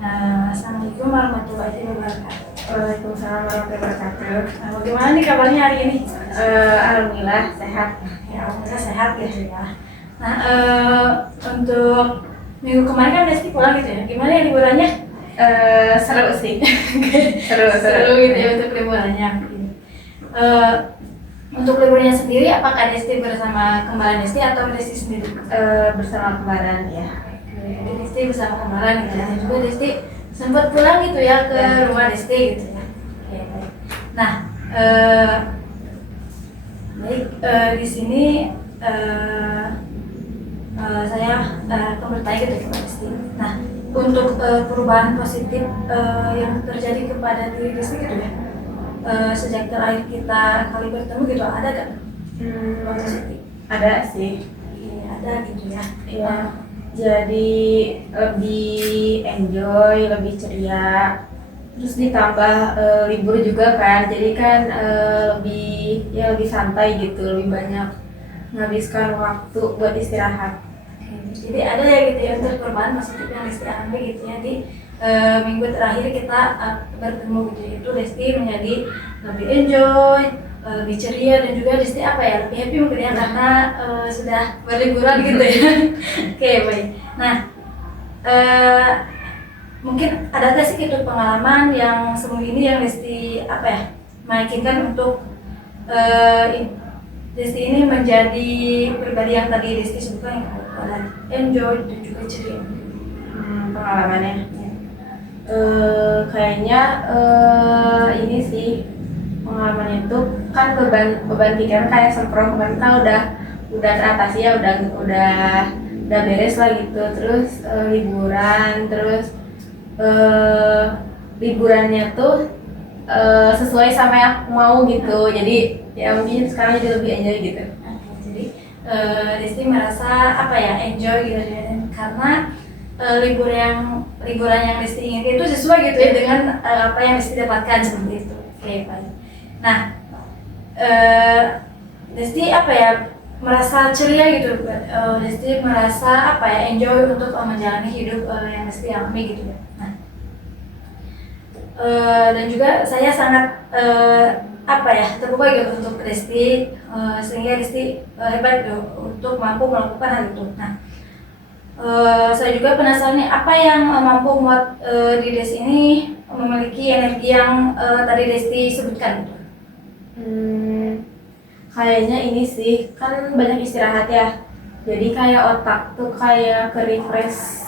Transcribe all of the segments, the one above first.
Assalamualaikum warahmatullahi wabarakatuh. Waalaikumsalam warahmatullahi wabarakatuh. Nah, bagaimana nih kabarnya hari ini? Alhamdulillah sehat. Ya, alhamdulillah sehat gitu ya. Nah, untuk minggu kemarin kan Desti pulang gitu ya. Gimana ya liburannya? Seru sih. Seru gitu ya untuk liburannya. Eh, untuk liburannya sendiri, apakah Desti bersama kembaran Desti atau Desti sendiri? Bersama kembaran ya. Jadi Desti bersama kembaran gitu ya. Dan juga Desti sempat pulang gitu ya ke rumah Desti gitu ya. Oke, baik. Nah, di sini saya akan bertanya gitu kepada Desti. Nah, untuk perubahan positif yang terjadi kepada diri Desti gitu ya, sejak terakhir kita kali bertemu gitu, ada gak perubahan positif? Ada sih. Iya, ada gitu ya. Iya. Jadi lebih enjoy, lebih ceria. Terus ditambah libur juga kan. Jadi kan lebih santai gitu, lebih banyak menghabiskan waktu buat istirahat. Jadi ada ya gitu ya untuk perubahan positif yang Desti alami gitu ya di minggu terakhir kita bertemu gitu ya. Itu Desti menjadi lebih enjoy, lebih ceria, dan juga Desti apa ya, lebih happy mungkin ya karena sudah berliburan gitu ya. Oke, baik. Nah, mungkin ada gak sih gitu pengalaman yang sebelum ini yang Desti apa ya meyakinkan untuk Desti ini menjadi pribadi yang tadi Desti sebutkan, yang kalian enjoy dan juga ceria. Pengalamannya. Kayaknya ini sih pengalaman itu kan beban pikiran kayak semprong kemarin kan udah teratasi ya, udah beres lah gitu. Terus liburan, terus liburannya tuh sesuai sama yang aku mau gitu. Jadi ya mungkin sekarang jadi lebih enjoy gitu. Jadi Desti merasa apa ya, enjoy gitu ya, karena liburan yang Desti inginkan itu sesuai gitu ya dengan apa yang Desti dapatkan seperti itu. Oke, baik. Nah, Desti apa ya, merasa ceria gitu. Desti merasa apa ya, enjoy untuk menjalani hidup yang Desti alami gitu ya. Nah, dan juga saya sangat apa ya, terbuka gitu untuk Desti, sehingga Desti hebat gitu untuk mampu melakukan hal itu. Nah, saya juga penasaran nih, apa yang mampu membuat di Desti ini memiliki energi yang tadi Desti sebutkan gitu. Kayaknya ini sih, kan banyak istirahat ya. Jadi kayak otak tuh kayak ke-refresh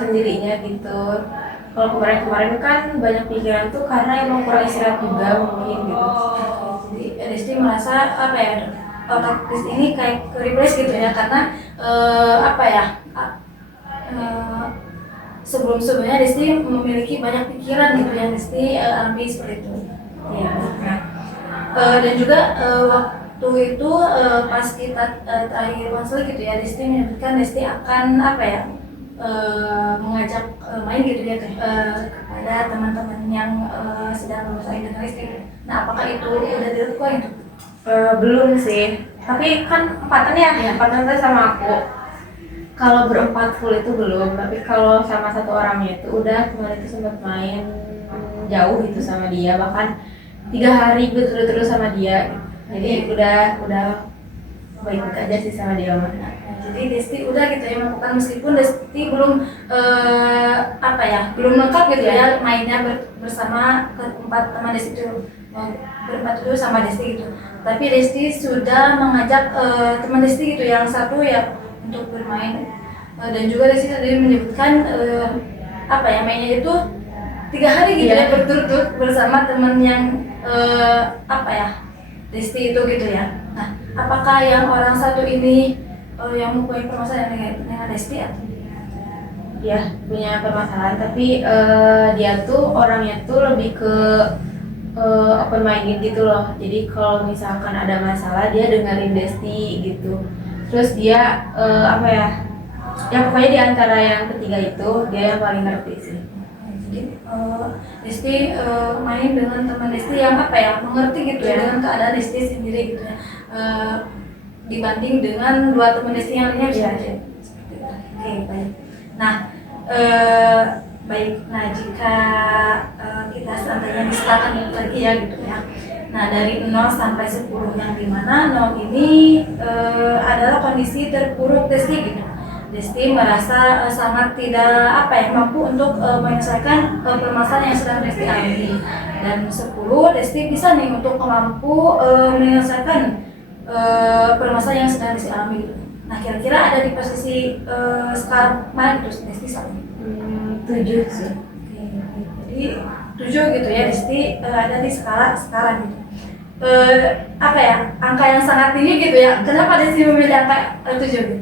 sendirinya gitu. Kalau kemarin-kemarin kan banyak pikiran tuh karena emang kurang istirahat juga mungkin gitu. Jadi Desti merasa apa ya, otak Desti ini kayak ke-refresh gitu ya, karena apa ya, sebelumnya Desti memiliki banyak pikiran gitu yang Desti alami seperti itu. Ya. Nah, dan juga waktu itu pas kita terakhir konsul gitu ya, Desti menyebutkan Desti akan apa ya, mengajak main gitu ya kepada teman-teman yang sedang bersaing dengan Desti. Nah, apakah itu udah dilakukan itu? Belum sih, tapi kan empatan ya, empatan tuh sama aku. Kalau berempat full itu belum, tapi kalau sama satu orangnya itu udah. Kemarin itu sempat main jauh gitu sama dia, bahkan 3 hari berturut-turut sama dia. Jadi udah baik-baik aja sih sama dia mah. Jadi Desti udah gitu ya melakukan, meskipun Desti belum apa ya, belum lengkap gitu ya mainnya bersama keempat teman Desti itu, berempat itu sama Desti gitu. Tapi Desti sudah mengajak teman Desti gitu yang satu ya untuk bermain, dan juga Desti tadi menyebutkan apa ya, mainnya itu 3 hari gitu ya berturut-turut bersama teman yang apa ya, Desti itu gitu ya. Nah, apakah yang orang satu ini yang mempunyai permasalahan dengan Desti atau? Ya, punya permasalahan, tapi dia tuh orangnya tuh lebih ke open minded gitu loh. Jadi kalau misalkan ada masalah dia dengerin Desti gitu. Terus dia apa ya? Ya pokoknya di antara yang ketiga itu dia yang paling ngerti sih. Jadi Desti main dengan teman Desti yang apa ya, mengerti gitu ya dengan keadaan Desti sendiri gitu ya, dibanding dengan 2 teman Desti yang lainnya bisa aja. Oke, baik. Nah, eh, baik. Nah jika kita seandainya misalkan lagi ya gitu ya. Nah dari 0 sampai 10 yang dimana 0 ini adalah kondisi terpuruk Desti gitu. Desti merasa sangat tidak mampu untuk menyelesaikan permasalahan yang sedang Desti alami. Dan 10 Desti bisa nih untuk mampu menyelesaikan permasalahan yang sedang Desti alami gitu. Nah kira-kira ada di posisi sekarang mana terus Desti saat ini? 7 sih. Oke, jadi 7 gitu ya Desti ada di skala sekarang gitu. Angka yang sangat tinggi gitu ya. Kenapa Desti memilih angka 7 gitu?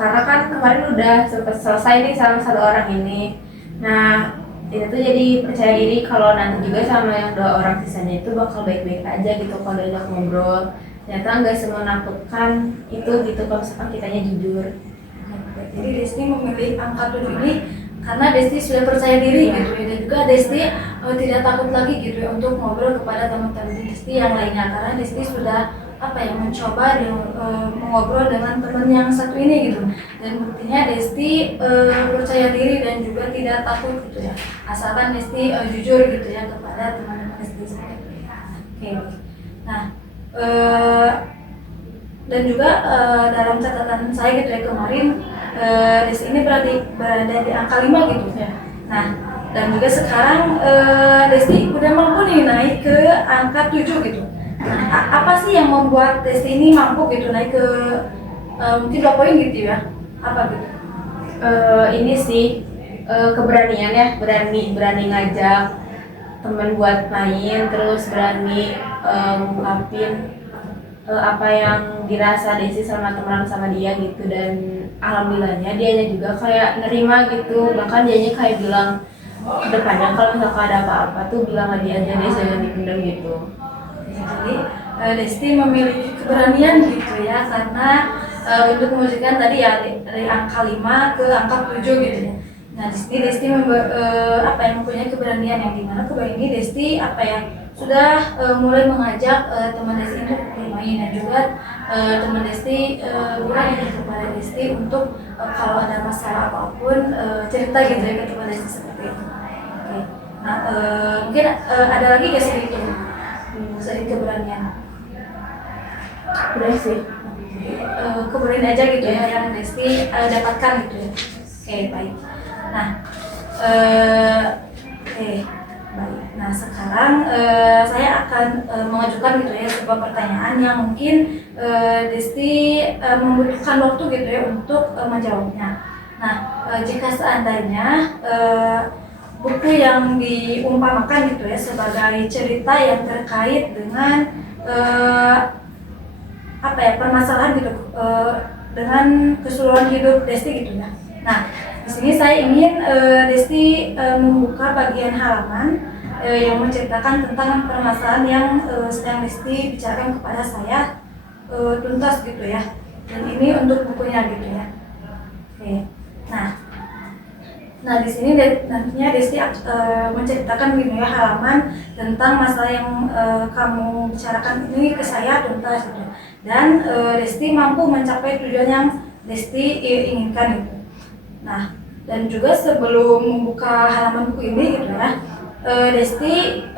Karena kan kemarin udah selesai nih sama satu orang ini. Nah, itu tuh jadi percaya diri kalau nanti juga sama yang 2 orang sisanya itu bakal baik-baik aja gitu kalau diajak ngobrol. Ternyata nggak semenakutkan itu gitu kalau misalkan kitanya jujur. Jadi Desti memilih angka 7 ini karena Desti sudah percaya diri gitu ya, dan juga Desti tidak takut lagi gitu ya untuk ngobrol kepada teman-teman Desti yang lainnya, karena Desti sudah mencoba mengobrol dengan teman yang satu ini gitu, dan buktinya Desti percaya diri dan juga tidak takut gitu ya, asalkan Desti jujur gitu ya kepada teman-teman Desti. Oke. Nah dan juga dalam catatan saya gitu ya kemarin Desti ini berada di angka 5 gitu ya. Nah dan juga sekarang Desti udah mampu nih naik ke angka 7 gitu. Nah, apa sih yang membuat Desti ini mampu gitu naik ke mungkin 2 poin gitu ya? Apa gitu? Ini sih keberanian ya, berani ngajak teman buat main, terus berani ngungkapin apa yang dirasa Desi sama teman sama dia gitu, dan alhamdulillahnya dianya juga kayak nerima gitu, bahkan dianya kayak bilang kedepannya kalau misalkan ada apa-apa tuh bilang lagi aja deh, jangan dipendam gitu. Jadi Desti memiliki keberanian gitu ya, karena untuk mewujudkan tadi ya dari angka 5 ke angka 7 gitu ya. Nah di sini Desti mempunyai keberanian yang dimana keberanian ini Desti sudah mulai mengajak teman Desti untuk bermain, dan juga teman Desti bilang kepada Desti untuk kalau ada masalah apapun cerita gitu ya ke teman Desti seperti itu. Oke. Nah mungkin ada lagi gak sih itu sedikit keberanian? Udah sih. Keberanian aja gitu ya yang Desti dapatkan gitu ya. Oke, baik. Nah, baik. Nah sekarang saya akan mengajukan gitu ya sebuah pertanyaan yang mungkin Desti membutuhkan waktu gitu ya untuk menjawabnya. Nah, jika seandainya buku yang diumpamakan gitu ya sebagai cerita yang terkait dengan permasalahan gitu dengan keseluruhan hidup Desti gitu ya. Nah, di sini saya ingin Desti membuka bagian halaman yang menceritakan tentang permasalahan yang sedang Desti bicarakan kepada saya tuntas gitu ya. Dan ini untuk bukunya gitu ya. Oke. Nah di sini nantinya Desti menceritakan gitu ya halaman tentang masalah yang kamu bicarakan ini ke saya tuntas gitu. Dan Desti mampu mencapai tujuan yang Desti inginkan gitu. Nah, dan juga sebelum membuka halaman buku ini gitu ya, Desti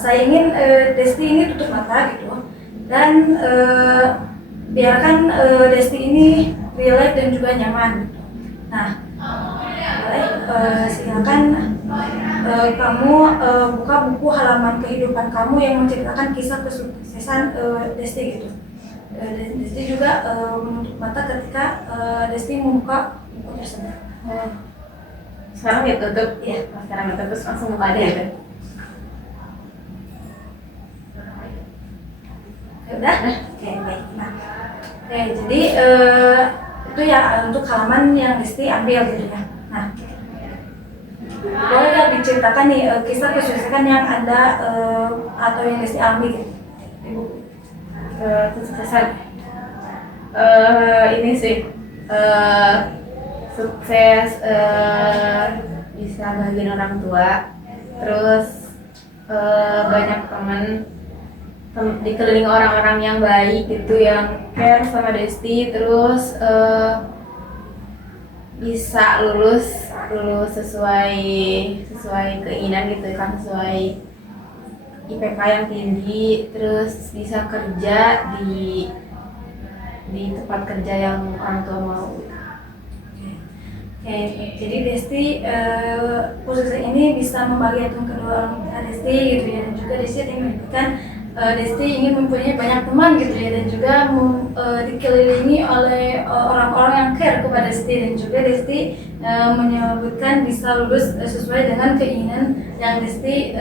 saya ingin Desti ini tutup mata gitu, dan biarkan Desti ini relax dan juga nyaman gitu. Nah, silakan kamu buka buku halaman kehidupan kamu yang menceritakan kisah kesuksesan Desti gitu. Desti juga menutup mata ketika Desti membuka buku tersebut. Sekarang ditutup? Iya. Sekarang ditutup terus langsung buka aja ya? Udah? Oke, baik. Nah, jadi itu ya untuk halaman yang Desti ambil gitu ya. Nah, boleh nggak diceritakan nih kisah kesuksesan yang Anda atau yang Desti alami gitu di buku? Kesuksesan ini sih sukses bisa bahagiain orang tua, terus banyak teman dikelilingi orang-orang yang baik gitu, yang care sama Desti, terus bisa lulus lulus sesuai sesuai keinginan gitu kan, sesuai IPK yang tinggi, terus bisa kerja di tempat kerja yang orang tua mau. Oke, jadi Desti posisi ini bisa membahagiakan kedua orang tua Desti gitu ya, dan juga Desti ingin menyebutkan Desti ingin mempunyai banyak teman gitu ya, dan juga dikelilingi oleh orang-orang yang care kepada Desti, dan juga Desti menyebutkan bisa lulus sesuai dengan keinginan yang Desti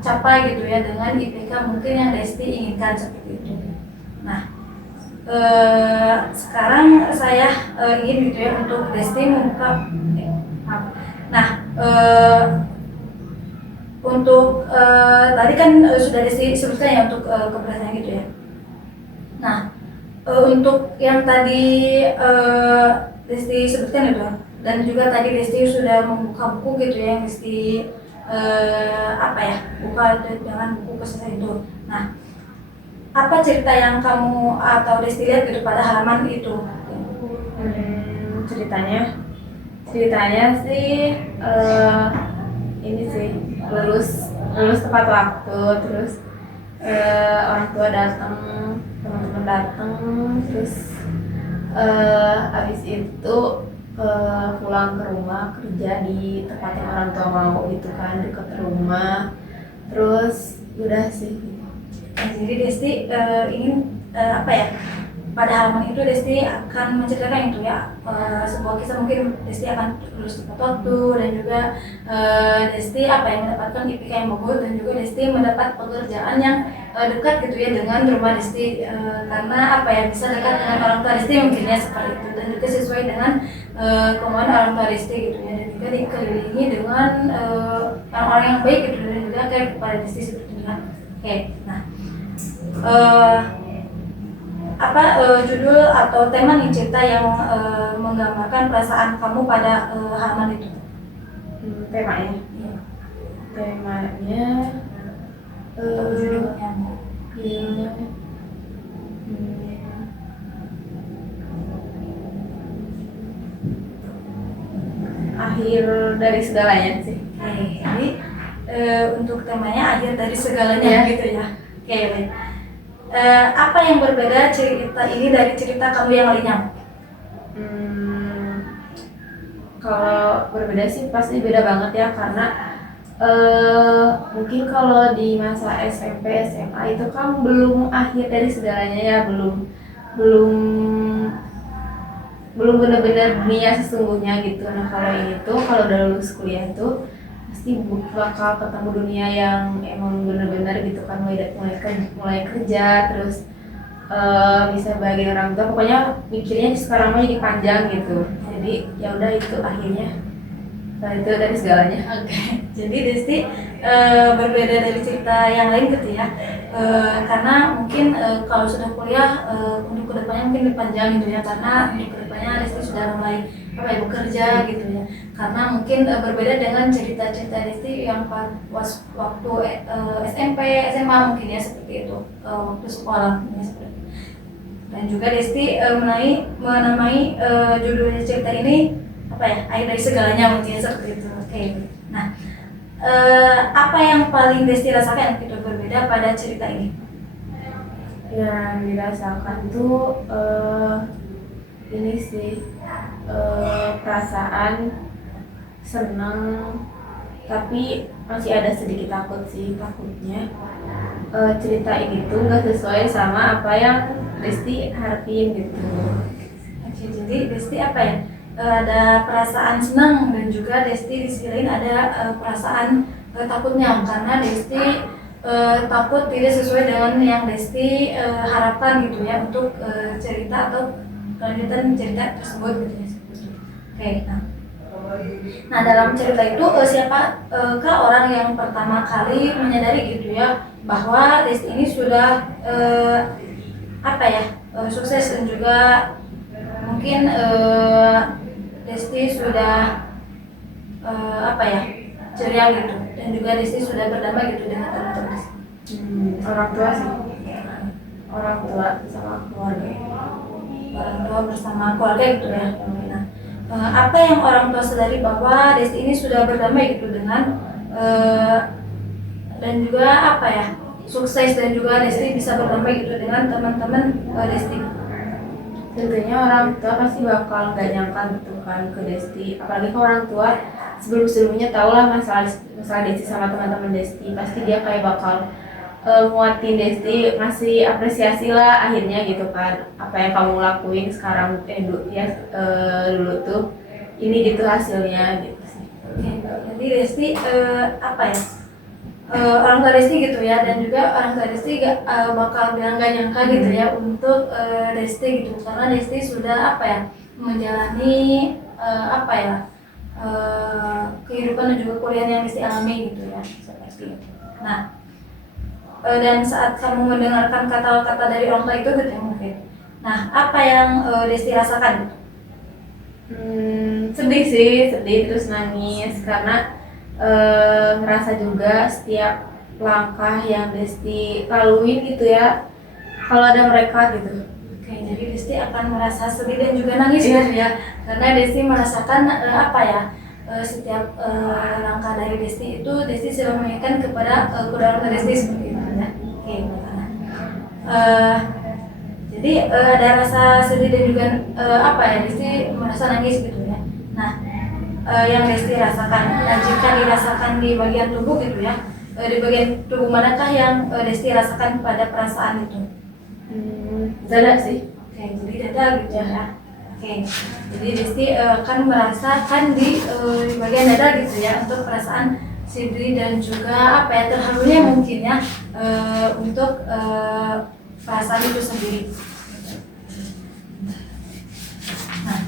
capai gitu ya, dengan IPK mungkin yang Desti inginkan seperti itu. Nah, sekarang saya ingin gitu ya untuk Desti membuka maaf. Nah, untuk tadi kan sudah Desti sebutkan ya untuk keberhasilan gitu ya. Nah, untuk yang tadi Desti sebutkan itu, dan juga tadi Desti sudah membuka buku gitu ya, yang Desti buka dengan buku kesehatan itu. Nah, apa cerita yang kamu atau Desti lihat gitu pada halaman itu? Ceritanya sih ini sih lulus lulus tepat waktu, terus orang tua datang, teman-teman datang, terus habis itu pulang ke rumah, kerja di tempat yang orang tua mau gitu kan, dekat rumah, terus udah sih gitu. Jadi Desti ingin pada halaman itu Desti akan menceritakan itu ya, sebuah kisah, mungkin Desti akan lulus tepat waktu, dan juga Desti mendapatkan IPK yang bagus, dan juga Desti mendapat pekerjaan yang dekat gitu ya dengan rumah Desti, karena bisa dekat dengan orang tua Desti mungkinnya seperti itu, dan juga sesuai dengan kemauan orang tua Desti gitu ya, dan juga dikelilingi dengan orang-orang yang baik gitu, dan juga kayak kepada Desti seperti itu kan. Oke, nah judul atau tema nih cerita yang menggambarkan perasaan kamu pada halaman itu? Temanya Judulnya. Akhir dari segalanya sih. Oke, jadi untuk temanya akhir dari segalanya gitu ya. Oke, baik. Apa yang berbeda cerita ini dari cerita kamu yang lainnya? Kalau berbeda sih pasti beda banget ya, karena mungkin kalau di masa SMP SMA itu kan belum akhir dari segalanya ya, belum benar-benar dunia sesungguhnya gitu. Nah kalau ini tuh, kalau udah lulus kuliah tuh pasti bakal ketemu dunia yang emang benar-benar gitu kan, mulai kerja, terus bisa bagian orang tua, pokoknya mikirnya sekarang mah jadi panjang gitu. Jadi ya udah, itu akhirnya. Nah, itu dari segalanya. Oke, jadi Desti berbeda dari cerita yang lain gitu ya, karena mungkin kalau sudah kuliah untuk kedepannya mungkin lebih panjang gitu ya, karena untuk kedepannya Desti sudah mulai bekerja gitu ya, karena mungkin berbeda dengan cerita-cerita Desti yang waktu SMP, SMA mungkin ya seperti itu, waktu sekolah mungkin seperti itu. Dan juga Desti menamai judulnya cerita ini akhir dari segalanya mungkin seperti itu. Oke. Nah, apa yang paling Desti rasakan gitu berbeda pada cerita ini? Yang dirasakan tuh ini sih, perasaan senang, tapi masih ada sedikit takut sih. Takutnya cerita ini tuh nggak sesuai sama apa yang Desti harapin gitu. Oke, jadi Desti ada perasaan senang, dan juga Desti di sisi lain ada perasaan takutnya, karena Desti takut tidak sesuai dengan yang Desti harapkan gitu ya untuk cerita atau kelanjutan cerita tersebut gitu ya. Oke, nah dalam cerita itu siapakah orang yang pertama kali menyadari gitu ya bahwa Desti ini sudah sukses, dan juga mungkin Desti sudah ceria gitu, dan juga Desti sudah berdamai gitu dengan teman-teman. Orang tua sih, orang tua sama keluarga. Orang tua bersama keluarga gitu ya. Nah, apa yang orang tua sadari bahwa Desti ini sudah berdamai gitu dengan dan juga apa ya, sukses, dan juga Desti bisa berdamai gitu dengan teman-teman Desti. Tentunya orang tua pasti bakal nggak nyangka gitu kan ke Desti, apalagi ke orang tua sebelum-sebelumnya tau lah masalah Desti sama teman-teman Desti, pasti dia kayak bakal nguatin Desti, ngasih apresiasi lah akhirnya gitu kan, apa yang kamu lakuin sekarang dulu tuh ini gitu hasilnya gitu sih. Oke, jadi Desti apa ya, orang tua Desti gitu ya, dan juga orang tua Desti bakal bilang gak nyangka gitu ya untuk Desti gitu, karena Desti sudah apa ya, menjalani apa ya, kehidupan dan juga kuliah yang Desti alami gitu ya, seperti itu. Nah, dan saat kamu mendengarkan kata-kata dari orang tua itu gitu ya mungkin, nah apa yang Desti rasakan? Sedih sih, sedih terus nangis karena ngerasa juga setiap langkah yang Desti laluin gitu ya, kalau ada mereka gitu. Oke, jadi Desti akan merasa sedih dan juga nangis gitu ya, karena Desti merasakan apa ya, setiap langkah dari Desti itu Desti selalu mengingatkan kepada keluarga Desti seperti itu ya. Oke, nah, jadi ada rasa sedih dan juga apa ya, Desti merasa nangis gitu ya. Nah, yang Desti rasakan, nah jika dirasakan di bagian tubuh gitu ya, di bagian tubuh manakah yang Desti rasakan pada perasaan itu? Dada sih. Oke, jadi dada gitu ya. Oke, jadi Desti akan merasakan di bagian dada gitu ya, untuk perasaan sedih dan juga apa ya, terharunya mungkin ya, untuk perasaan itu sendiri. Nah,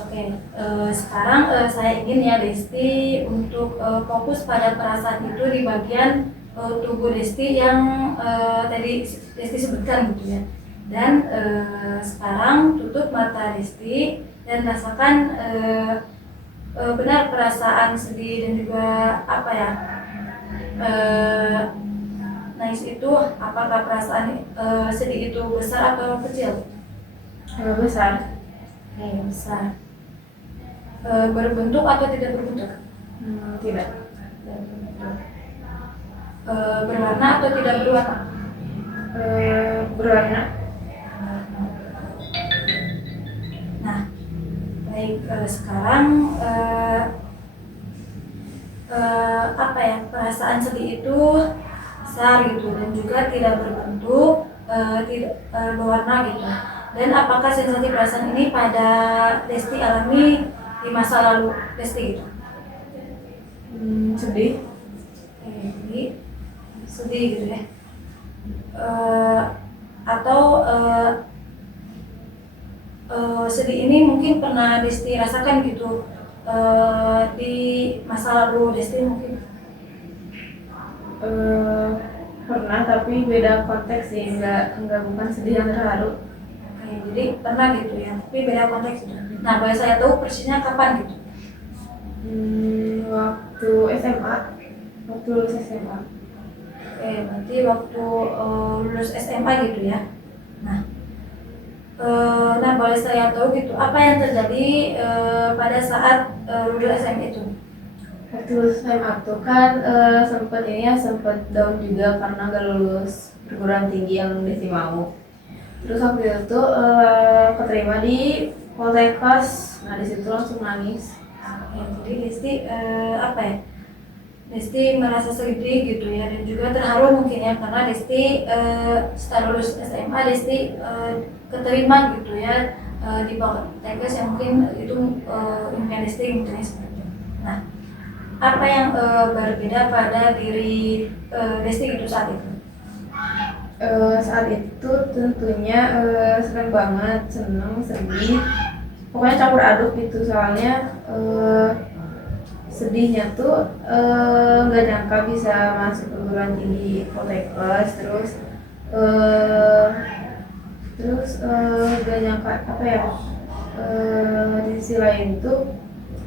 oke, sekarang saya ingin ya Desti untuk fokus pada perasaan itu di bagian tubuh Desti yang tadi Desti sebutkan gitu ya. Dan sekarang tutup mata Desti dan rasakan benar perasaan sedih dan juga apa ya, nangis itu, apakah perasaan sedih itu besar atau kecil? Besar. Oke, besar. Berbentuk atau tidak berbentuk? Tidak. Berbentuk. Berwarna atau tidak berwarna? Berwarna. Nah, baik, sekarang apa ya, perasaan sedih itu besar gitu dan juga tidak berbentuk, tidak berwarna gitu. Dan apakah sensasi perasaan ini pada Desti alami di masa lalu Desti gitu? Sedih. Jadi sedih gitu ya. Atau sedih ini mungkin pernah Desti rasakan gitu di masa lalu Desti mungkin? Pernah, tapi beda konteks sih, enggak bukan sedih yang terharu. Oke, jadi pernah gitu ya, tapi beda konteks gitu. Nah, boleh saya tahu persisnya kapan gitu? Waktu SMA, waktu lulus SMA. Oke, berarti waktu lulus SMA gitu ya. Nah, boleh saya tahu gitu, apa yang terjadi pada saat lulus SMA itu? Waktu lulus SMA tuh kan sempet down juga karena gak lulus perguruan tinggi yang Desi mau. Terus waktu itu tuh keterima di Poltekkes, nah disitu langsung nangis. Ya, jadi Desti apa ya? Desti merasa sedih gitu ya, dan juga terharu mungkin ya, karena Desti setelah lulus SMA Desti keterima gitu ya di Poltekkes yang mungkin itu impian Desti gitu ya, seperti itu. Nah, apa yang berbeda pada diri Desti gitu saat itu? Saat itu tentunya seneng banget, seneng, sedih, pokoknya campur aduk gitu. Soalnya sedihnya tuh nggak nyangka bisa masuk perguruan tinggi Poltekkes, terus nggak nyangka apa ya, di sisi lain tuh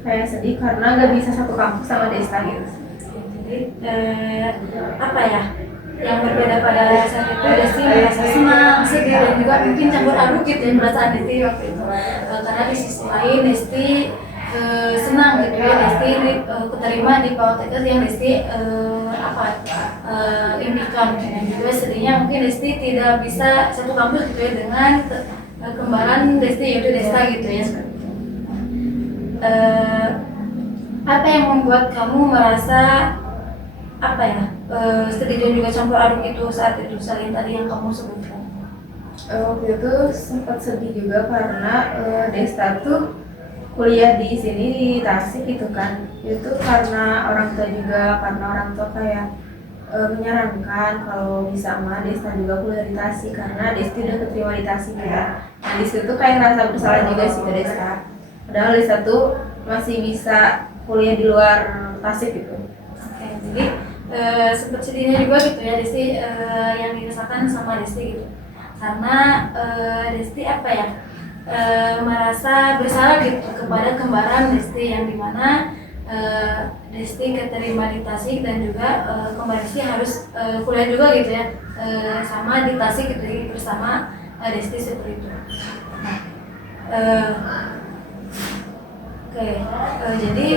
kayak sedih karena nggak bisa satu kampus sama Desta gitu. Jadi apa ya, yang berbeda pada saat itu Desti merasa senang, sedih dan juga mungkin campur aduk gitu ya perasaan Desti waktu itu. Karena di sisi lain Desti senang gitu ya Desti keterima di Poltekkes yang Desti impikan, dan juga sedihnya mungkin Desti tidak bisa satu kampus gitu ya dengan kembaran Desti yaitu Desta gitu ya. Apa yang membuat kamu merasa sedih dan juga campur aduk itu saat itu selain tadi yang kamu sebutkan? Waktu itu sempat sedih juga karena Desta tuh kuliah di sini di Tasik gitu kan. Itu karena orang tua juga, karena orang tua kayak menyarankan kalau bisa mah Desta juga kuliah di Tasik karena Desti udah keterima di Tasik ya. Nah di situ kayak ngerasa bersalah juga sih ke Desta. Padahal Desta tuh masih bisa kuliah di luar Tasik gitu. Oke, jadi sempat sedihnya juga gitu ya Desti yang dirasakan sama Desti gitu. Karena Desti merasa bersalah gitu kepada kembaran Desti yang dimana Desti keterima di Tasik dan juga kembar Desti harus kuliah juga gitu ya sama di Tasik gitu ya, bersama Desti seperti itu. Jadi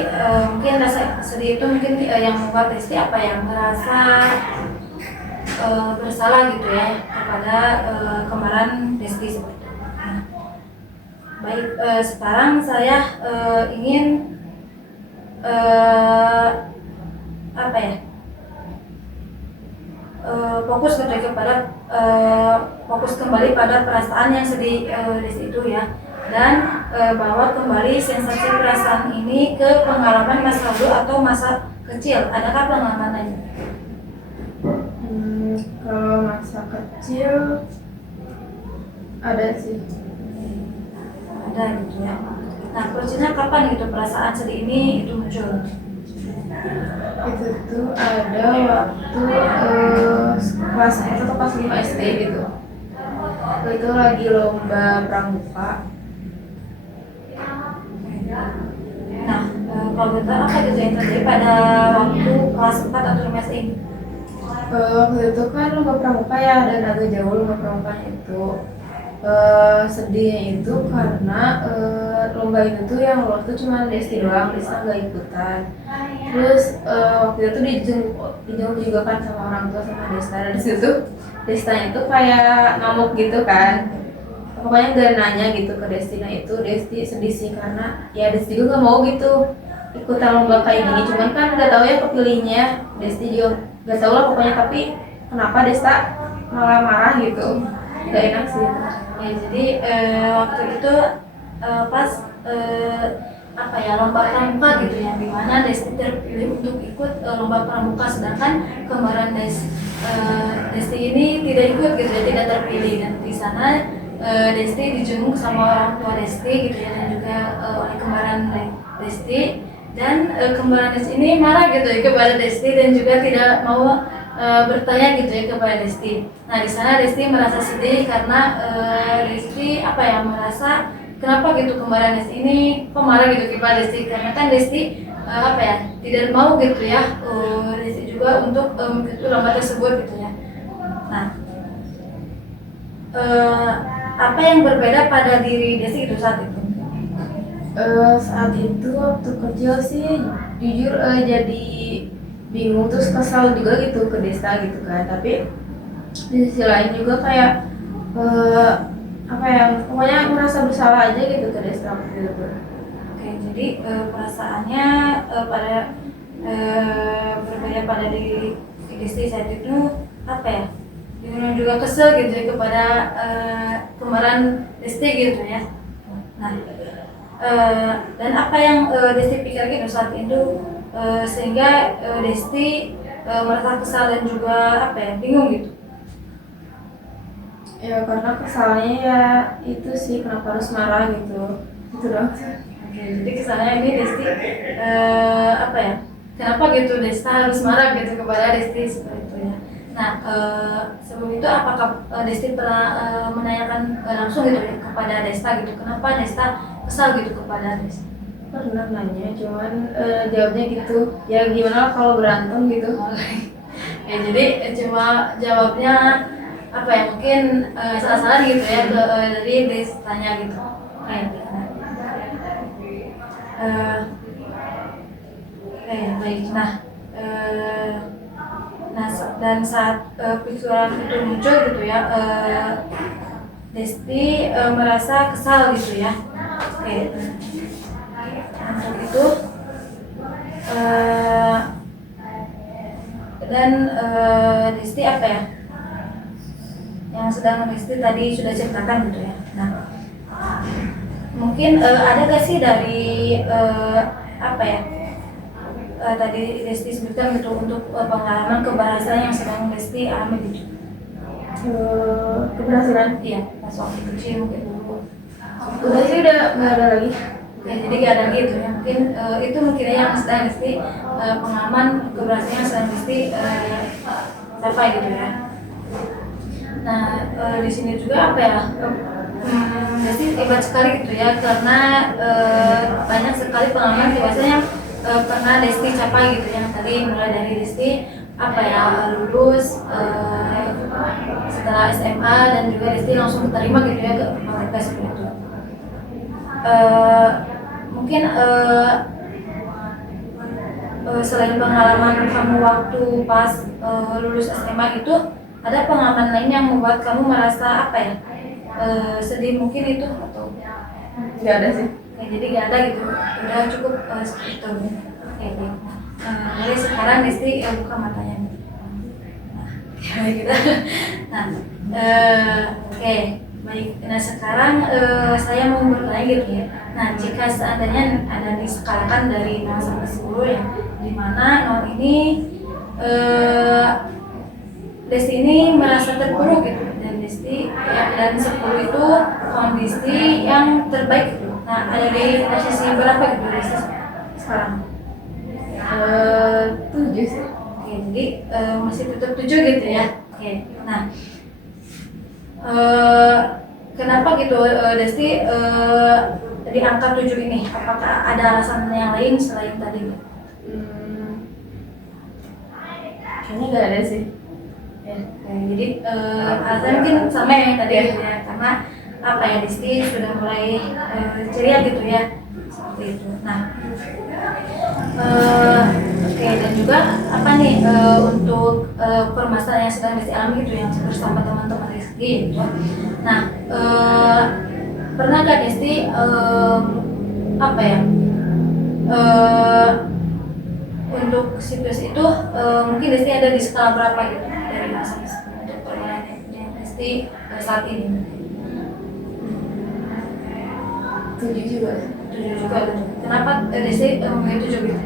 mungkin rasa sedih itu mungkin yang membuat Desti merasa bersalah gitu ya kepada kembaran Desti seperti itu. Baik, sekarang saya ingin fokus gitu ya kepada fokus kembali pada perasaan yang sedih Desti itu ya, dan bawa kembali sensasi perasaan ini ke pengalaman masa lalu atau masa kecil. Adakah pengalaman lain? Kalau masa kecil ada sih. Ada gitu ya. Nah, persisnya kapan gitu perasaan sedih ini itu muncul? Itu tuh ada waktu kelas 1 atau kelas 5 SD gitu. Itu lagi lomba pramuka. Nah, kalau betul apa gitu yang terjadi pada waktu kelas 4 atau 5 SD ini? Waktu itu kan lomba pramuka ya, dan agak jauh lomba pramukanya itu. Sedihnya itu karena lomba itu tuh yang lolos tuh cuma Desti doang, Desta nggak ikutan. Terus waktu itu dijenguk juga kan sama orang tua sama Desta, dan disitu Destanya itu kayak ngamuk gitu kan. Pokoknya nggak nanya gitu ke Desti. Nah itu Desti sedih sih karena ya Desti juga nggak mau gitu ikutan lomba kayak gini, cuman kan nggak tahu ya kepilihnya. Desti juga nggak tahu lah pokoknya, tapi kenapa Desta malah marah gitu, nggak enak sih. Ya, jadi waktu itu pas lomba pramuka gitu ya, di mana Desti terpilih untuk ikut lomba pramuka, sedangkan kembaran Desti ini tidak ikut gitu ya, tidak terpilih. Dan di sana Desti dijenguk sama orang tua Desti gitu ya, dan juga oleh kembaran Desti, dan kembaran Desti ini marah gitu ya kepada Desti dan juga tidak mau bertanya gitu ya kepada Desti. Nah di sana Desti merasa sedih karena Desti merasa kenapa gitu kembaran Desti ini kok marah gitu kepada Desti, karena kan Desti tidak mau gitu ya Desti juga untuk mengikuti lomba tersebut gitu ya. Nah apa yang berbeda pada diri Desti itu saat itu? Saat itu waktu kecil sih jujur jadi bingung, terus kesal juga gitu ke Desta gitu kan. Tapi di sisi lain juga kayak pokoknya merasa bersalah aja gitu ke Desta waktu itu. Oke, jadi perasaannya berbeda pada diri Desti saat itu bingung juga kesel gitu ya kepada kembaran Desti gitu ya. Nah dan apa yang Desti pikir gitu saat itu sehingga Desti merasa kesal dan juga bingung gitu? Ya karena kesalnya ya itu sih, kenapa harus marah gitu, itu doang sih. Oke, jadi kesalnya ini Desti kenapa gitu Desta harus marah gitu kepada Desti seperti itu ya. Nah sebelum itu apakah Desti pernah menanyakan langsung gitu ya kepada Desta gitu, kenapa Desta kesal gitu kepada Desta? Pernah nanya, cuman jawabnya gitu ya, gimana kalau berantem gitu. Ya jadi cuma jawabnya apa ya, mungkin salah-salah gitu ya dari tanya gitu kayak gitu. Oke, baik. Dan saat pikiran itu muncul gitu ya, Desti merasa kesal gitu ya. Oke. Untuk itu eh, dan Desti apa ya? Yang sedang Desti tadi sudah ceritakan gitu ya. Nah, mungkin ada gak sih dari apa ya? Tadi Desti sebutkan gitu untuk pengalaman keberhasilan yang sedang Desti alami gitu. Keberhasilan? Iya, pas waktu kecil mungkin dulu. Udah sih, udah nggak ada lagi. Ya, jadi gak ada gitu ya. Mungkin itu mungkin yang sedang Desti pengalaman keberhasilan yang sedang Desti capai gitu ya. Nah, di sini juga apa ya? Desti hebat sekali gitu ya, karena banyak sekali pengalaman keberhasilan yang pernah Desti capai gitu ya. Tadi mulai dari Desti apa ya, lulus setelah SMA, dan juga Desti langsung diterima gitu ya ke fakultas gitu. Mungkin selain pengalaman kamu waktu pas lulus SMA itu, ada pengalaman lain yang membuat kamu merasa apa ya, sedih mungkin itu atau Nggak ada sih. ya, jadi gak ada gitu, udah cukup seperti itu. Oke, baik. Mulai sekarang Desti buka matanya. Nah, gitu. Nah, oke, baik. Nah sekarang saya mau bertanya gitu ya. Nah, jika seandainya ada diskalakan dari 0 sampai 10 ya, di mana 0 ini Desti ini merasa terpuruk gitu, dan Desti ya, dan 10 itu kondisi yang terbaik gitu. Nah, ada di posisi berapa gitu Desti sekarang? 7 sih. Oke, jadi masih tetap 7 gitu ya. Oke, nah kenapa gitu Desti di angka 7 ini? Apakah ada alasan yang lain selain tadi? Kayaknya nggak ada sih. Ya, jadi alasan mungkin sama yang tadi gitu ya, karena apa ya, Desti sudah mulai ceria gitu ya, seperti itu. Nah, oke, dan juga apa nih untuk permasalahan yang sedang Desti alami gitu yang bersama teman-teman Desti gitu. Nah, pernah gak Desti apa ya, untuk situasi itu mungkin Desti ada di skala berapa gitu dari masa untuk permainan yang Desti saat ini? 7 juga. 7 juga gitu. Kenapa Desti memilih 7 gitu?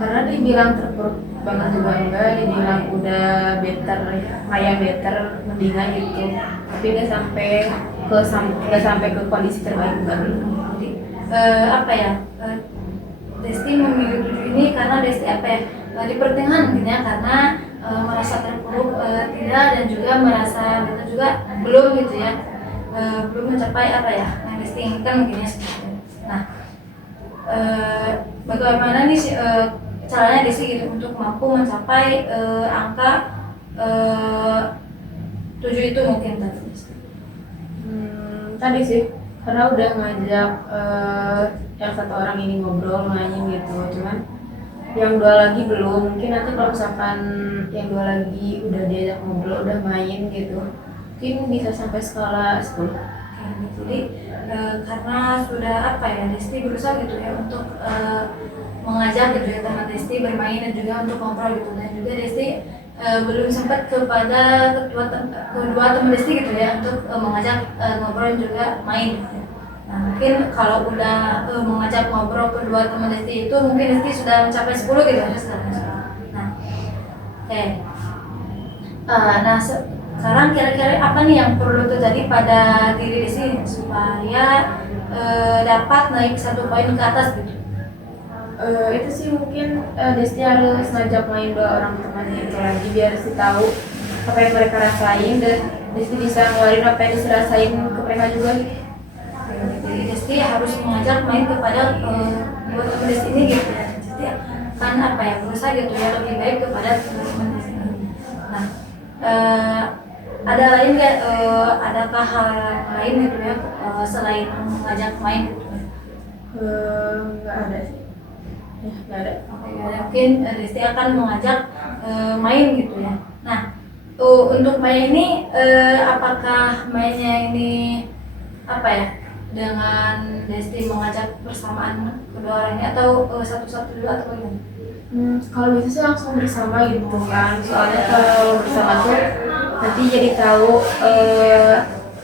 Karena dibilang terpuruk banget juga enggak, dibilang udah better, kayak better, mendingan gitu. Tapi nggak sampai ke kondisi terbaik juga belum. Jadi apa ya, Desti memilih 7 ini karena Desti apa ya, di pertengahan mungkin ya, karena merasa terpuruk tidak, dan juga merasa betul juga belum gitu ya, belum mencapai apa ya yang Desti inginkan mungkin ya seperti itu. Nah, bagaimana nih caranya Desti gitu untuk mampu mencapai angka 7 itu mungkin tadi? Tadi sih, karena udah ngajak yang satu orang ini ngobrol, nanya gitu. Cuman yang 2 lagi belum. Mungkin nanti kalau misalkan yang 2 lagi udah diajak ngobrol, udah main gitu, mungkin bisa sampai skala 10. Jadi karena sudah apa ya, Desti berusaha gitu ya untuk mengajak gitu ya teman Desti bermain, dan juga untuk ngobrol gitu, dan juga Desti belum sempat kepada kedua teman Desti gitu ya untuk mengajak ngobrol dan juga main gitu ya. Nah, mungkin kalau udah mengajak ngobrol kedua teman Desti itu, mungkin Desti sudah mencapai 10 gitu ya sekarang. Nah, oke. Nah, sekarang kira-kira apa nih yang perlu terjadi pada diri Desti supaya dapat naik 1 poin ke atas gitu? Itu sih mungkin Desti harus ngajak main 2 orang temannya itu lagi, biar Desti tahu apa yang mereka rasain, dan Desti bisa ngeluarin apa yang Desti rasain ke mereka juga gitu. Jadi Desti harus mengajak main kepada dua teman Desti ini gitu ya. Desti kan apa ya, berusaha gitu ya lebih baik kepada teman Desti ini. Nah, eh, ada lain nggak? Adakah hal lain gitu ya selain mengajak main gitu? Nggak ada sih. Ya, nggak ada. Oke, mungkin Desti akan mengajak main gitu ya. Nah, untuk main ini apakah mainnya ini apa ya? Dengan Desti mengajak bersamaan kedua orang ini atau satu-satu dulu atau bagaimana? Kalau bisa sih langsung bersama gitu kan. Soalnya kalau bersama tuh nanti jadi tahu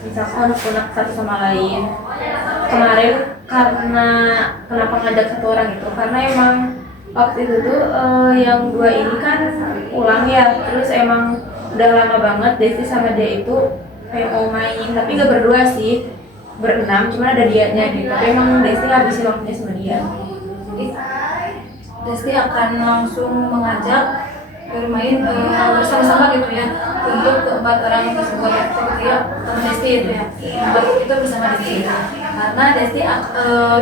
misalkan anak satu sama lain. Kemarin karena kenapa ngajak satu orang itu karena emang waktu itu tuh yang dua ini kan pulang ya, terus emang udah lama banget Desti sama dia itu kayak mau main, tapi nggak berdua sih, berenam, cuman ada dianya gitu, tapi emang Desti ngabisin waktunya sama dia. Jadi Desti akan langsung mengajak bermain bersama-sama gitu ya untuk keempat orang tersebut ya, seperti ya teman Desti itu ya, empat itu bersama Desti karena Desti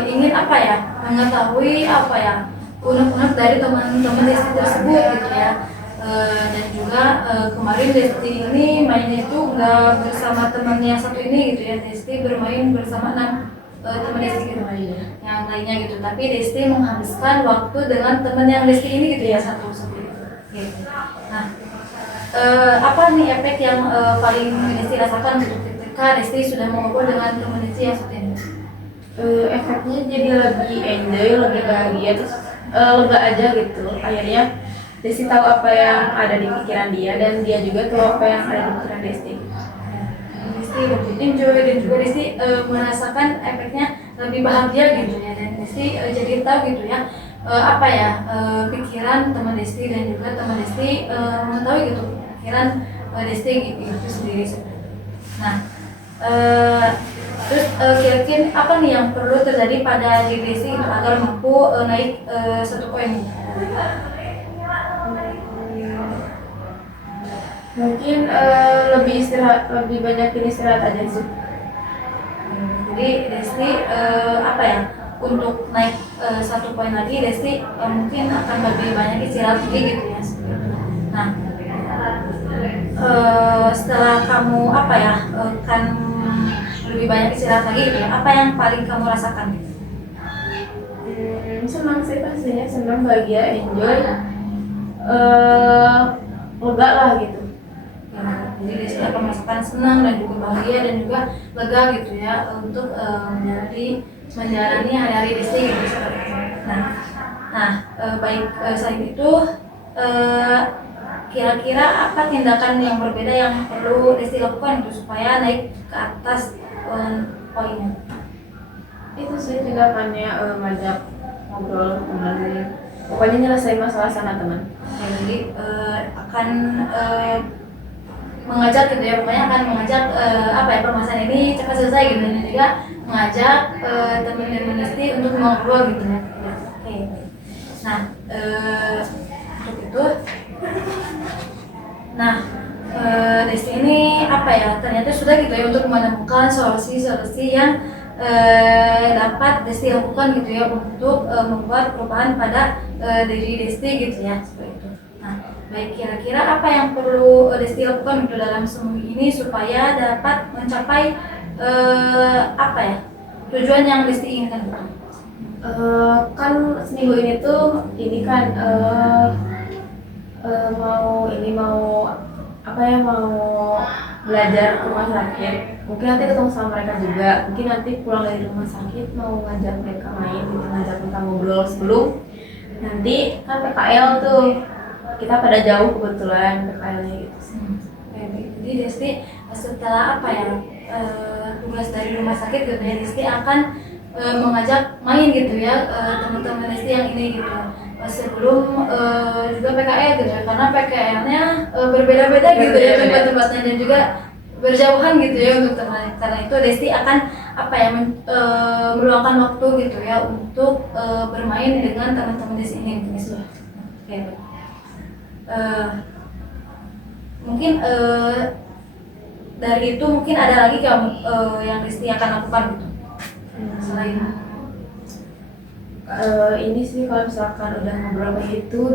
ingin apa ya, mengetahui apa ya unek-unek dari teman-teman Desti tersebut gitu ya. Dan juga kemarin Desti ini mainnya itu nggak bersama teman yang satu ini gitu ya, Desti bermain bersama teman Desti gitu yang lainnya gitu, tapi Desti menghabiskan waktu dengan teman yang Desti ini gitu ya, satu-satu gitu. Nah, apa nih efek yang paling Desti rasakan gitu ketika Desti sudah mengobrol dengan teman Desti yang satu ini? Efeknya jadi lebih enjoy, lebih bahagia, terus lega aja gitu. Akhirnya Desti tahu apa yang ada di pikiran dia dan dia juga tahu apa yang ada di pikiran Desti. Desti lebih enjoy dan juga Desti merasakan efeknya lebih bahagia gitu ya, dan Desti jadi tahu gitu ya apa ya pikiran teman Desti dan juga teman Desti mengetahui gitu pikiran Desti gitu itu sendiri. Nah, terus kira-kira apa nih yang perlu terjadi pada diri Desti gitu, agar mampu naik satu poin? Mungkin lebih istirahat, lebih banyakin istirahat aja sih. Jadi Desti apa ya, untuk naik satu poin lagi Desti mungkin akan lebih banyak istirahat lagi gitu ya. Nah, setelah kamu apa ya kan lebih banyak istirahat lagi gitu ya, apa yang paling kamu rasakan? Senang sih pastinya, senang, bahagia, enjoy, lega lah gitu. Ya, jadi Desti akan merasakan senang dan juga bahagia dan juga lega gitu ya untuk menjalani hari-hari Desti gitu seperti itu. Baik selain itu kira-kira apa tindakan yang berbeda yang perlu Desti lakukan gitu supaya naik ke atas poinnya? Itu sih tindakannya, ngajak ngobrol teman, pokoknya nyelesain masalah sama teman. Ya, jadi akan mengajak gitu ya, pokoknya akan mengajak apa ya permasalahan ini cepat selesai gitu, dan juga mengajak teman-teman Desti untuk ngobrol gitu ya. Oke. Nah, untuk itu, nah Desti ini apa ya ternyata sudah gitu ya untuk menemukan solusi-solusi yang dapat Desti lakukan gitu ya untuk membuat perubahan pada diri Desti gitu ya, seperti itu. Nah, baik, kira-kira apa yang perlu Desti lakukan gitu dalam semua ini supaya dapat mencapai apa ya tujuan yang Desti inginkan gitu? Kan seminggu ini tuh ini kan mau apa ya, mau belajar ke rumah sakit. Mungkin nanti ketemu sama mereka juga. Mungkin nanti pulang dari rumah sakit mau ngajak mereka main, gitu, ngajak mereka ngobrol sebelum nanti kan PKL tuh. Kita pada jauh kebetulan PKL-nya gitu. Jadi Desti setelah apa ya tugas dari rumah sakit gitu ya, Desti akan mengajak main gitu ya teman-teman Desti yang ini gitu sebelum juga PKL gitu ya, karena PKL-nya berbeda-beda gitu ya tempat-tempatnya dan juga berjauhan gitu ya untuk teman. Karena itu Desti akan apa ya meluangkan waktu gitu ya untuk bermain dengan teman-teman Desti ini gitu. Oke. Mungkin dari itu mungkin ada lagi kamu yang Desti akan lakukan gitu selain Ini sih kalau misalkan udah ngobrol kayak gitu,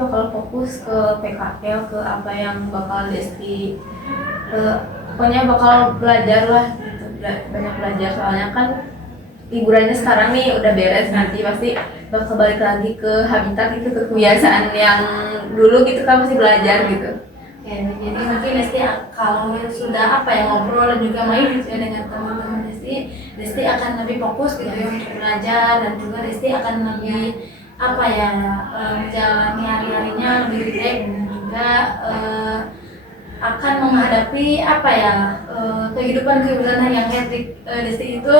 bakal fokus ke PKL, ke apa yang bakal Desti pokoknya bakal belajar lah gitu, banyak belajar soalnya kan liburannya sekarang nih udah beres, nanti pasti bakal balik lagi ke habitat gitu, ke kebiasaan yang dulu gitu kan, masih belajar gitu. Oke, jadi mungkin Desti kalau sudah apa ya ngobrol dan juga main gitu ya dengan teman-teman Desti akan lebih fokus gitu ya untuk belajar, dan juga Desti akan lebih apa ya menjalani hari-harinya lebih rileks, dan juga akan menghadapi apa ya kehidupan yang hektik. Desti itu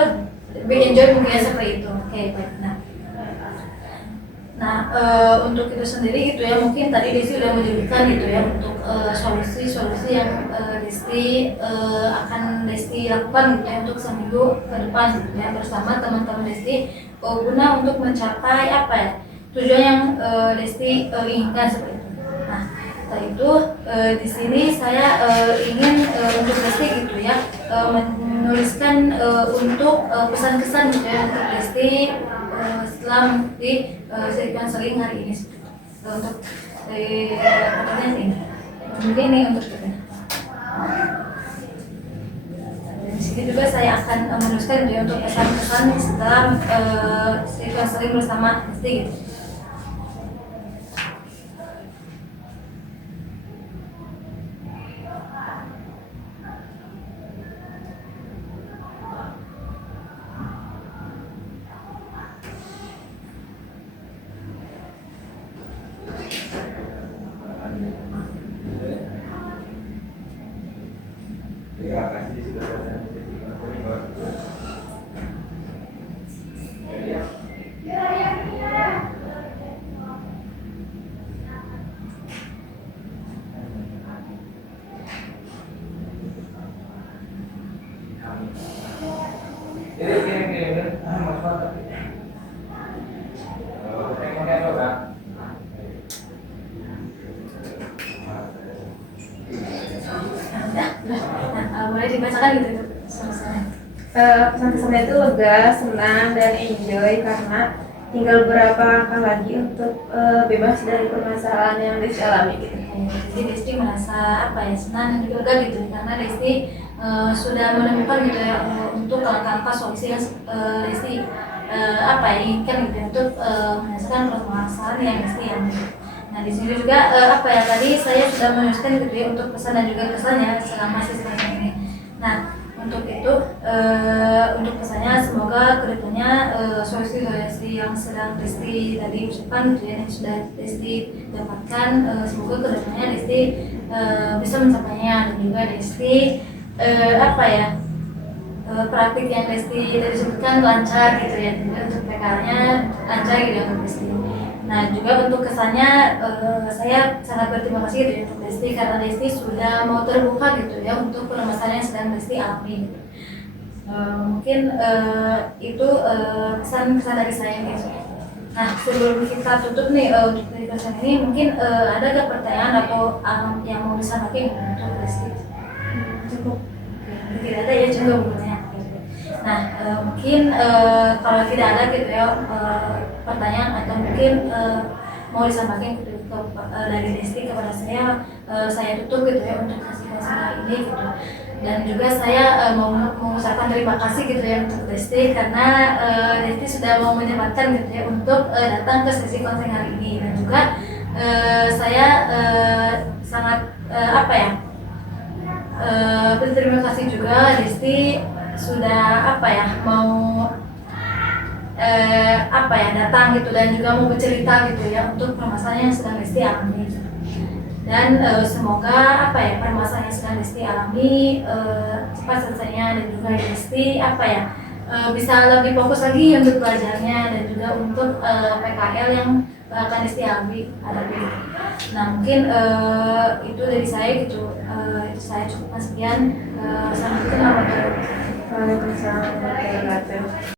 lebih enjoy mungkin ya, seperti itu. Oke, baik. Nah, untuk itu sendiri gitu ya, mungkin tadi Desti udah menyebutkan gitu ya untuk solusi-solusi yang akan Desti lakukan gitu ya untuk seminggu ke depan gitu ya bersama teman-teman Desti guna untuk mencapai apa ya tujuan yang Desti inginkan seperti itu. Nah, setelah itu di sini saya ingin untuk Desti gitu ya menuliskan untuk pesan-kesan gitu ya untuk Desti setelah di sesi konseling hari ini untuk katanya ini mungkin ini untuk kita. Dan di sini juga saya akan menuliskan juga untuk pesan-pesan setelah sesi konseling bersama Desti gitu. Boleh dibacakan gitu selesai. Pesan-pesannya itu lega, senang, dan enjoy karena tinggal beberapa langkah lagi untuk bebas dari permasalahan yang Desti alami gitu. Jadi Desti merasa apa ya senang dan juga lega gitu karena Desti sudah menemukan gitu ya untuk langkah-langkah solusi yang Desti apa ya inginkan gitu ya, untuk menyelesaikan permasalahan yang Desti alami. Nah di sini juga apa ya tadi saya sudah menuliskan gitu ya untuk pesan dan juga kesannya selama sesi ini. Nah untuk itu untuk pesannya semoga kedepannya solusi-solusi yang sedang Desti tadi ucapkan gitu ya, yang sudah Desti dapatkan semoga kedepannya Desti bisa mencapainya, dan juga Desti apa ya praktik yang Desti tadi sebutkan lancar gitu ya, dan juga untuk PK-nya lancar gitu ya untuk Desti. Nah juga untuk kesannya saya sangat berterima kasih gitu ya untuk Desti karena Desti sudah mau terbuka gitu ya untuk permasalahan yang sedang Desti alami gitu. Mungkin itu pesan-pesan dari saya gitu. Nah sebelum kita tutup nih untuk dari pesan ini mungkin ada gak pertanyaan atau yang mau disampaikan untuk Desti? Cukup. Tidak ada ya, coba bertanya. Nah mungkin kalau tidak ada gitu ya pertanyaan atau mungkin mau disampaikan gitu dari Desti kepada saya tutup gitu ya untuk kasih hari ini gitu. Dan juga saya mau mengucapkan terima kasih gitu ya untuk Desti karena Desti sudah mau menyempatkan gitu ya untuk datang ke sesi konseling hari ini, dan juga saya sangat apa ya berterima kasih juga Desti sudah apa ya mau apa ya datang gitu dan juga mau bercerita gitu ya untuk permasalahan yang sedang Desti alami. Dan semoga apa ya permasalahan yang sedang Desti alami cepat selesainya, dan juga Desti apa ya bisa lebih fokus lagi untuk belajarnya, dan juga untuk PKL yang akan Desti alami hadapi. Nah mungkin itu dari saya gitu, itu saya cukupkan sekian. Assalamualaikum warahmatullahi wabarakatuh. Waalaikumsalam warahmatullahi wabarakatuh.